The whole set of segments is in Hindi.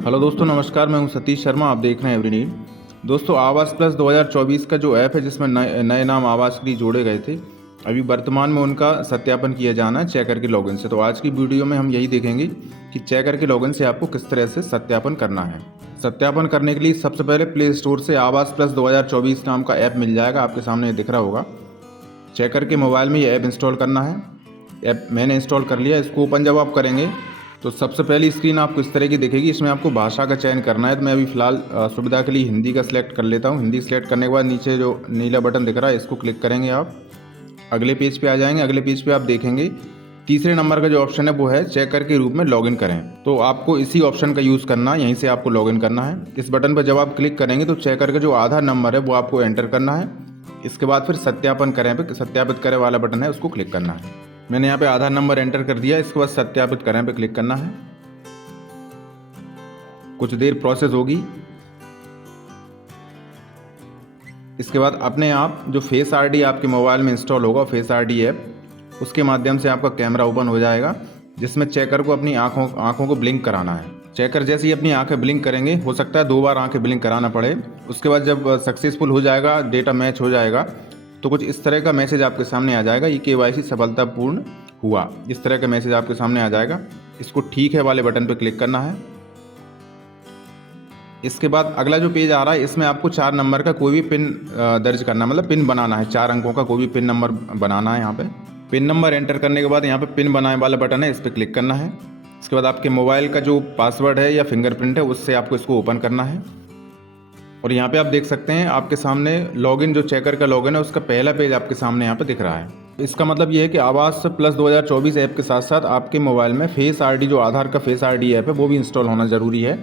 हेलो दोस्तों, नमस्कार। मैं हूं सतीश शर्मा। आप देख रहे हैं एवरी नीड। दोस्तों, आवास प्लस 2024 का जो ऐप है जिसमें नए नए नाम आवास के लिए जोड़े गए थे, अभी वर्तमान में उनका सत्यापन किया जाना है चेक करके लॉगिन से। तो आज की वीडियो में हम यही देखेंगे कि चेक करके लॉगिन से आपको किस तरह से सत्यापन करना है। सत्यापन करने के लिए सबसे पहले प्ले स्टोर से आवास प्लस 2024 नाम का ऐप मिल जाएगा, आपके सामने दिख रहा होगा। चेक करके मोबाइल में ये ऐप इंस्टॉल करना है। ऐप मैंने इंस्टॉल कर लिया। इसको ओपन जब आप करेंगे तो सबसे पहली स्क्रीन आपको इस तरह की दिखेगी। इसमें आपको भाषा का चयन करना है। तो मैं अभी फ़िलहाल सुविधा के लिए हिंदी का सिलेक्ट कर लेता हूँ। हिंदी सिलेक्ट करने के बाद नीचे जो नीला बटन दिख रहा है इसको क्लिक करेंगे आप। अगले पेज पे आ जाएंगे। अगले पेज पे आप देखेंगे तीसरे नंबर का जो ऑप्शन है वो है चेक कर के रूप में लॉगिन करें। तो आपको इसी ऑप्शन का यूज़ करना है, यहीं से आपको लॉगिन करना है। इस बटन पर जब आप क्लिक करेंगे तो चेक करके जो आधार नंबर है वो आपको एंटर करना है। इसके बाद फिर सत्यापन करें पे सत्यापित करें वाला बटन है, उसको क्लिक करना है। मैंने यहाँ पे आधार नंबर एंटर कर दिया। इसके बाद सत्यापित करें पे क्लिक करना है। कुछ देर प्रोसेस होगी। इसके बाद अपने आप जो फेस आईडी आपके मोबाइल में इंस्टॉल होगा, फेस आईडी ऐप, उसके माध्यम से आपका कैमरा ओपन हो जाएगा, जिसमें चेकर को अपनी आँखों को ब्लिंक कराना है। चेकर जैसे ही अपनी आंखें ब्लिंक करेंगे, हो सकता है 2 बार आंखें ब्लिंक कराना पड़े। उसके बाद जब सक्सेसफुल हो जाएगा, डेटा मैच हो जाएगा, तो कुछ इस तरह का मैसेज आपके सामने आ जाएगा, ये KYC सफलतापूर्ण हुआ। इस तरह का मैसेज आपके सामने आ जाएगा। इसको ठीक है वाले बटन पर क्लिक करना है। इसके बाद अगला जो पेज आ रहा है, इसमें आपको 4 नंबर का कोई भी पिन दर्ज करना, मतलब पिन बनाना है। 4 अंकों का कोई भी पिन नंबर बनाना है। यहाँ पे पिन नंबर एंटर करने के बाद यहाँ पे पिन बनाने वाला बटन है, इस पर क्लिक करना है। इसके बाद आपके मोबाइल का जो पासवर्ड है या फिंगरप्रिंट है, उससे आपको इसको ओपन करना है। और यहाँ पे आप देख सकते हैं आपके सामने लॉगिन, जो चेकर का लॉगिन है, उसका पहला पेज आपके सामने यहाँ पे दिख रहा है। इसका मतलब ये है कि आवास प्लस 2024 ऐप के साथ साथ आपके मोबाइल में फेस आईडी, जो आधार का फेस आईडी ऐप है, वो भी इंस्टॉल होना ज़रूरी है।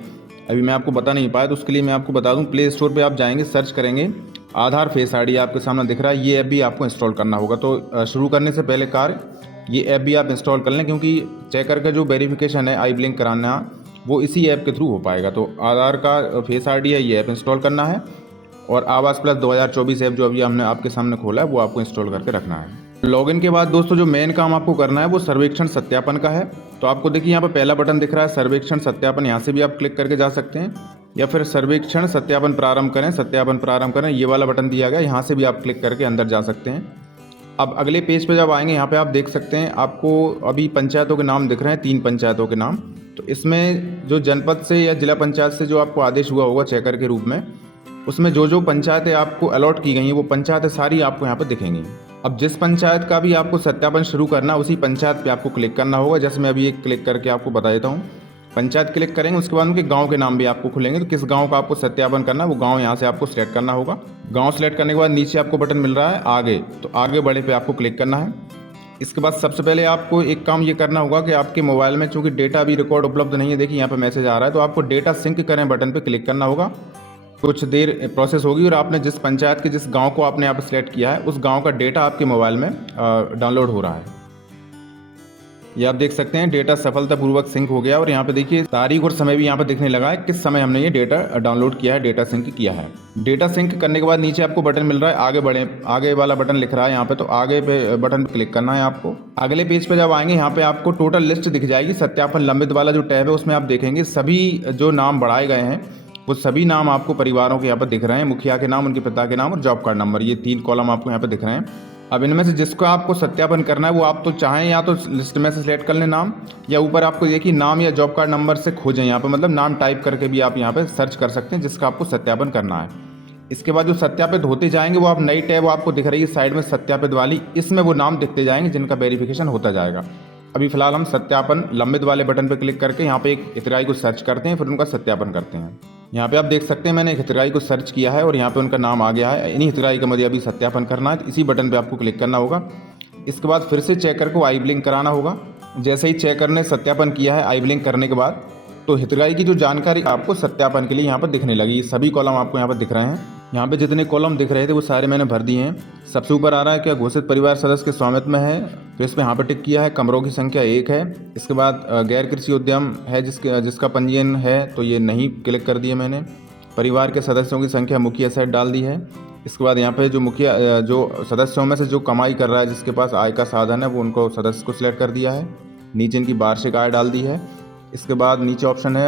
अभी मैं आपको बता नहीं पाया, तो उसके लिए मैं आपको बता दूं। प्ले स्टोर पे आप जाएंगे, सर्च करेंगे आधार फेस आईडी, आपके सामने दिख रहा है। ये ऐप भी आपको इंस्टॉल करना होगा। तो शुरू करने से पहले ये ऐप भी आप इंस्टॉल कर लें, क्योंकि चेकर का जो वेरिफिकेशन है, आई ब्लिंक कराना, वो इसी ऐप के थ्रू हो पाएगा। तो आधार का फेस आईडी है, ये ऐप इंस्टॉल करना है। और आवास प्लस 2024 ऐप जो अभी हमने आपके सामने खोला है, वो आपको इंस्टॉल करके रखना है। लॉगिन के बाद दोस्तों जो मेन काम आपको करना है वो सर्वेक्षण सत्यापन का है। तो आपको देखिए यहाँ पे पहला बटन दिख रहा है सर्वेक्षण सत्यापन, यहाँ से भी आप क्लिक करके जा सकते हैं, या फिर सर्वेक्षण सत्यापन प्रारंभ करें, सत्यापन प्रारंभ करें, ये वाला बटन दिया गया, यहाँ से भी आप क्लिक करके अंदर जा सकते हैं। अब अगले पेज पे जब आएंगे, यहाँ पे आप देख सकते हैं आपको अभी पंचायतों के नाम दिख रहे हैं, 3 पंचायतों के नाम। तो इसमें जो जनपद से या जिला पंचायत से जो आपको आदेश हुआ होगा चेकर के रूप में, उसमें जो जो पंचायतें आपको अलॉट की गई हैं, वो पंचायतें सारी आपको यहाँ पर दिखेंगी। अब जिस पंचायत का भी आपको सत्यापन शुरू करना, उसी पंचायत पे आपको क्लिक करना होगा। जैसे मैं अभी एक क्लिक करके आपको बता देता हूँ। पंचायत क्लिक करेंगे, उसके बाद उनके गांव के नाम भी आपको खुलेंगे। तो किस गांव का आपको सत्यापन करना है, वो गांव यहाँ से आपको सिलेक्ट करना होगा। गांव सिलेक्ट करने के बाद नीचे आपको बटन मिल रहा है आगे, तो आगे बढ़े पे आपको क्लिक करना है। इसके बाद सबसे पहले आपको एक काम ये करना होगा कि आपके मोबाइल में चूँकि डेटा अभी रिकॉर्ड उपलब्ध नहीं है, देखिए यहाँ पर मैसेज आ रहा है, तो आपको डेटा सिंक करें बटन पर क्लिक करना होगा। कुछ देर प्रोसेस होगी और आपने जिस पंचायत के, जिस गांव को आपने यहाँ पर सिलेक्ट किया है, उस गांव का डेटा आपके मोबाइल में डाउनलोड हो रहा है। ये आप देख सकते हैं डेटा सफलतापूर्वक सिंक हो गया। और यहाँ पे देखिए तारीख और समय भी यहाँ पे दिखने लगा है, किस समय हमने ये डेटा डाउनलोड किया है, डेटा सिंक किया है। डेटा सिंक करने के बाद नीचे आपको बटन मिल रहा है आगे बढ़े, आगे वाला बटन लिख रहा है यहाँ पे, तो आगे पे बटन पे क्लिक करना है आपको। अगले पेज पे जब आएंगे, यहाँ पे आपको टोटल लिस्ट दिख जाएगी। सत्यापन लंबित वाला जो टैब है, उसमें आप देखेंगे सभी जो नाम बढ़ाए गए हैं, वो सभी नाम आपको परिवारों के यहाँ पर दिख रहे हैं। मुखिया के नाम, उनके पिता के नाम और जॉब कार्ड नंबर, ये 3 कॉलम आपको यहाँ पे दिख रहे हैं। अब इनमें से जिसको आपको सत्यापन करना है, वो आप तो चाहें या तो लिस्ट में से सिलेक्ट कर लें नाम, या ऊपर आपको देखिए नाम या जॉब कार्ड नंबर से खोजें यहाँ पे, मतलब नाम टाइप करके भी आप यहाँ पे सर्च कर सकते हैं जिसका आपको सत्यापन करना है। इसके बाद जो सत्यापित होते जाएंगे, वो आप नई टैब आपको दिख रही है साइड में सत्यापित वाली, इसमें वो नाम दिखते जाएंगे जिनका वेरिफिकेशन होता जाएगा। अभी फिलहाल हम सत्यापन लंबित वाले बटन पर क्लिक करके यहाँ पे एक हितग्राही को सर्च करते हैं, फिर उनका सत्यापन करते हैं। यहाँ पे आप देख सकते हैं मैंने एक हितग्राही को सर्च किया है और यहाँ पे उनका नाम आ गया है। इन्हीं हितग्राही का मुझे अभी सत्यापन करना है, तो इसी बटन पे आपको क्लिक करना होगा। इसके बाद फिर से चेकर को आई ब्लिंक कराना होगा। जैसे ही चेकर ने सत्यापन किया है आई ब्लिंक करने के बाद, तो हितग्राही की जो जानकारी आपको सत्यापन के लिए यहाँ पर दिखने लगी। सभी कॉलम आपको यहाँ पर दिख रहे हैं। यहाँ पे जितने कॉलम दिख रहे थे वो सारे मैंने भर दिए हैं। सबसे ऊपर आ रहा है क्या घोषित परिवार सदस्य के स्वामित्व में है, तो इस पर यहाँ पर टिक किया है। कमरों की संख्या 1 है। इसके बाद गैर कृषि उद्यम है जिसका पंजीयन है, तो ये नहीं क्लिक कर दिए मैंने। परिवार के सदस्यों की संख्या मुखिया सेट डाल दी है। इसके बाद यहाँ पे जो सदस्यों में से जो कमाई कर रहा है, जिसके पास आय का साधन है, वो उनको सदस्य को सिलेक्ट कर दिया है। नीचे इनकी वार्षिक आय डाल दी है। इसके बाद नीचे ऑप्शन है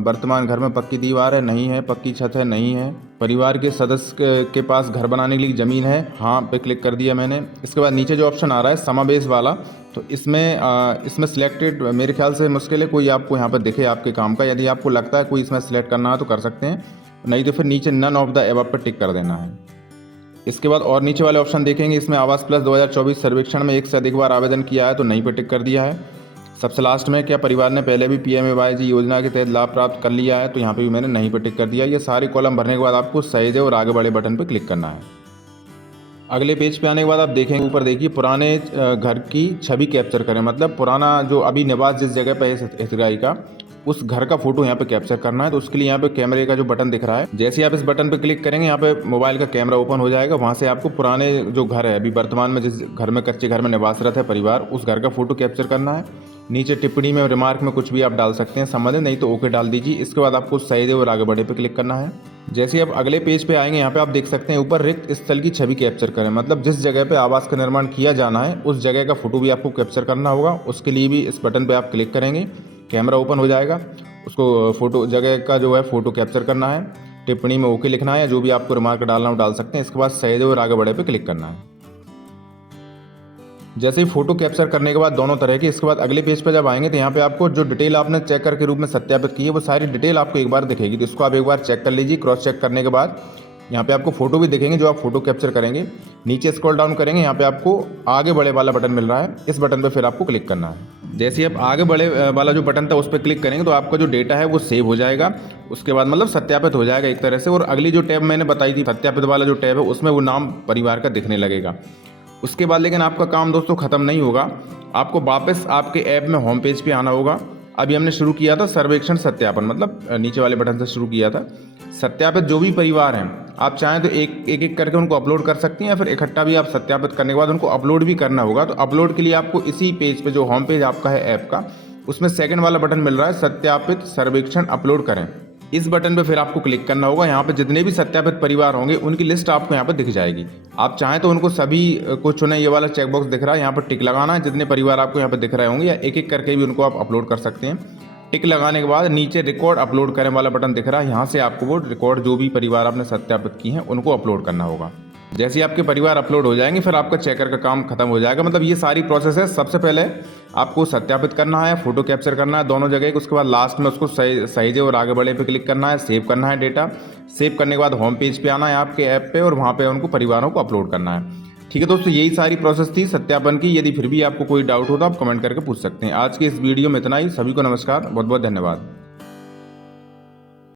वर्तमान घर में पक्की दीवार है, नहीं है। पक्की छत है, नहीं है। परिवार के सदस्य के पास घर बनाने के लिए ज़मीन है, हाँ पे क्लिक कर दिया मैंने। इसके बाद नीचे जो ऑप्शन आ रहा है समावेश वाला, तो इसमें सिलेक्टेड मेरे ख्याल से मुश्किल है कोई आपको यहाँ पर दिखे आपके काम का। यदि आपको लगता है कोई इसमें सिलेक्ट करना है तो कर सकते हैं, नहीं तो फिर नीचे नन ऑफ द एबव पर टिक कर देना है। इसके बाद और नीचे वाले ऑप्शन देखेंगे, इसमें आवास प्लस 2024 सर्वेक्षण में एक से अधिक बार आवेदन किया है तो नहीं पे टिक कर दिया है। सबसे लास्ट में क्या परिवार ने पहले भी PMAY योजना के तहत लाभ प्राप्त कर लिया है, तो यहाँ पे भी मैंने नहीं पे टिक कर दिया। ये सारे कॉलम भरने के बाद आपको सहेजे और आगे बढ़े बटन पर क्लिक करना है। अगले पेज पे आने के बाद आप देखेंगे ऊपर देखिए पुराने घर की छवि कैप्चर करें, मतलब पुराना जो अभी निवास जिस जगह पे है हितग्राही का, उस घर का फोटो यहाँ पे कैप्चर करना है। तो उसके लिए यहाँ पे कैमरे का जो बटन दिख रहा है, जैसे आप इस बटन पे क्लिक करेंगे यहाँ पे मोबाइल का कैमरा ओपन हो जाएगा। वहाँ से आपको पुराने जो घर है अभी वर्तमान में जिस घर में कच्चे घर में निवासरत है परिवार, उस घर का फोटो कैप्चर करना है। नीचे टिप्पणी में रिमार्क में कुछ भी आप डाल सकते हैं संबंधित, नहीं तो ओके डाल दीजिए। इसके बाद आपको सहेजे और आगे बढ़े पे क्लिक करना है। जैसे आप अगले पेज पे आएंगे यहाँ पे आप देख सकते हैं ऊपर रिक्त स्थल की छवि कैप्चर करें, मतलब जिस जगह पे आवास का निर्माण किया जाना है उस जगह का फोटो भी आपको कैप्चर करना होगा। उसके लिए भी इस बटन पे आप क्लिक करेंगे, कैमरा ओपन हो जाएगा। उसको फोटो जगह का जो है फोटो कैप्चर करना है, टिप्पणी में ओके लिखना है या जो भी आपको रिमार्क डालना हो डाल सकते हैं। इसके बाद सहेजे और आगे बढ़े पे क्लिक करना है। जैसे ही फोटो कैप्चर करने के बाद दोनों तरह की, इसके बाद अगले पेज पर जब आएंगे तो यहाँ पे आपको जो डिटेल आपने चेक करके रूप में सत्यापित की है वो सारी डिटेल आपको एक बार दिखेगी। तो इसको आप एक बार चेक कर लीजिए। क्रॉस चेक करने के बाद यहाँ पे आपको फोटो भी दिखेंगे जो आप फोटो कैप्चर करेंगे। नीचे स्क्रॉल डाउन करेंगे, यहाँ पे आपको आगे बढ़े वाला बटन मिल रहा है, इस बटन पे फिर आपको क्लिक करना है। जैसे आप आगे बढ़े वाला जो बटन था उस पर क्लिक करेंगे तो आपका जो डेटा है वो सेव हो जाएगा। उसके बाद मतलब सत्यापित हो जाएगा एक तरह से। और अगली जो टैब मैंने बताई थी सत्यापित वाला जो टैब है उसमें वो नाम परिवार का दिखने लगेगा। उसके बाद लेकिन आपका काम दोस्तों ख़त्म नहीं होगा, आपको वापस आपके ऐप में होम पेज पे आना होगा। अभी हमने शुरू किया था सर्वेक्षण सत्यापन, मतलब नीचे वाले बटन से शुरू किया था। सत्यापित जो भी परिवार हैं आप चाहें तो एक एक करके उनको अपलोड कर सकती हैं, या फिर इकट्ठा भी आप सत्यापित करने के बाद उनको अपलोड भी करना होगा। तो अपलोड के लिए आपको इसी पेज पे जो होम पेज आपका है ऐप का, उसमें सेकंड वाला बटन मिल रहा है सत्यापित सर्वेक्षण अपलोड करें, इस बटन पे फिर आपको क्लिक करना होगा। यहाँ पे जितने भी सत्यापित परिवार होंगे उनकी लिस्ट आपको यहाँ पे दिख जाएगी। आप चाहें तो उनको सभी को चुने, ये वाला चेकबॉक्स दिख रहा है यहाँ पर टिक लगाना है। जितने परिवार आपको यहाँ पे दिख रहे होंगे या एक एक करके भी उनको आप अपलोड कर सकते हैं। टिक लगाने के बाद नीचे रिकॉर्ड अपलोड करें वाला बटन दिख रहा है, यहाँ से आपको वो रिकॉर्ड जो भी परिवार आपने सत्यापित की हैं उनको अपलोड करना होगा। जैसे ही आपके परिवार अपलोड हो जाएंगे फिर आपका चेकर का काम खत्म हो जाएगा। मतलब ये सारी प्रोसेस है। सबसे पहले आपको सत्यापित करना है, फोटो कैप्चर करना है दोनों जगह। उसके बाद लास्ट में उसको सहेजे और आगे बढ़े पे क्लिक करना है, सेव करना है डेटा। सेव करने के बाद होम पेज पे आना है आपके ऐप पे और वहाँ पे उनको परिवारों को अपलोड करना है। ठीक है दोस्तों, यही सारी प्रोसेस थी सत्यापन की। यदि फिर भी आपको कोई डाउट हो तो आप कमेंट करके पूछ सकते हैं। आज के इस वीडियो में इतना ही। सभी को नमस्कार, बहुत बहुत धन्यवाद।